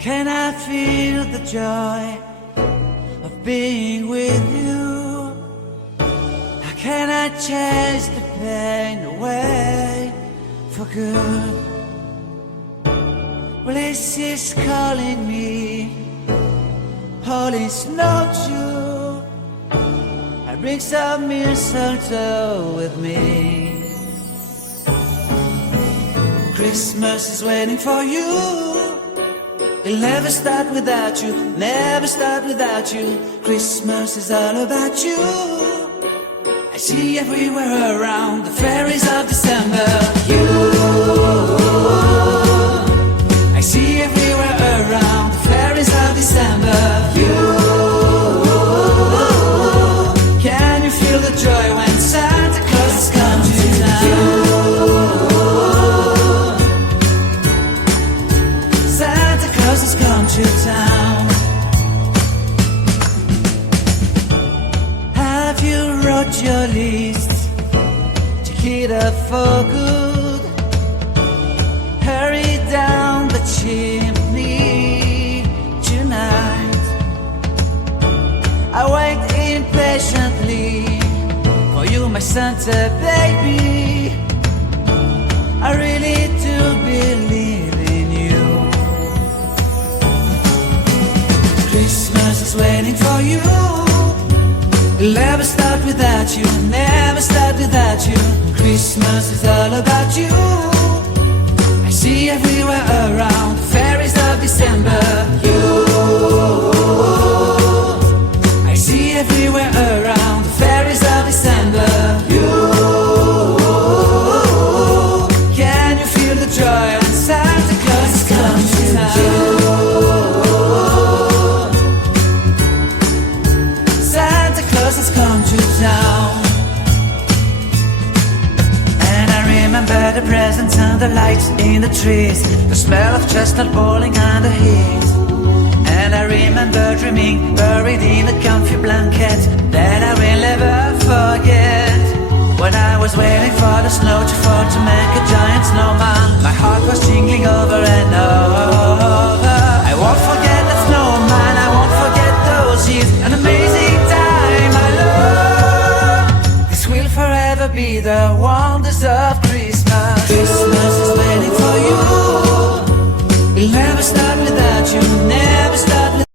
Can I feel the joy of being with you? How can I chase the pain away for good? Well, this is calling me, all is not true. I bring some mistletoe with me. Christmas is waiting for you. It'll never start without you, never start without you. Christmas is all about you. I see everywhere around the fairies of December. You, I see everywhere around the fairies of December. You, can you feel the joy when Santa Claus has come to town? Santa Claus has come to town. Have you wrote your list to get up for good? Hurry down the chimney tonight. I wait impatiently for you, my Santa baby. I really do believe in you. Christmas is waiting for you. It'll never start without you, never start without you. Christmas is all about you. I see everywhere around the fairies of December. You, I see everywhere around the fairies of December. You, can you feel the joy when Santa Claus has come to town? Santa Claus has come to town. And I remember the presents and the lights in the trees, the smell of chestnut boiling on the heat. And I remember dreaming, buried in a comfy blanket that I will never forget. When I was waiting for the snow to fall to make a giant snowman, my heart was jingling over and over.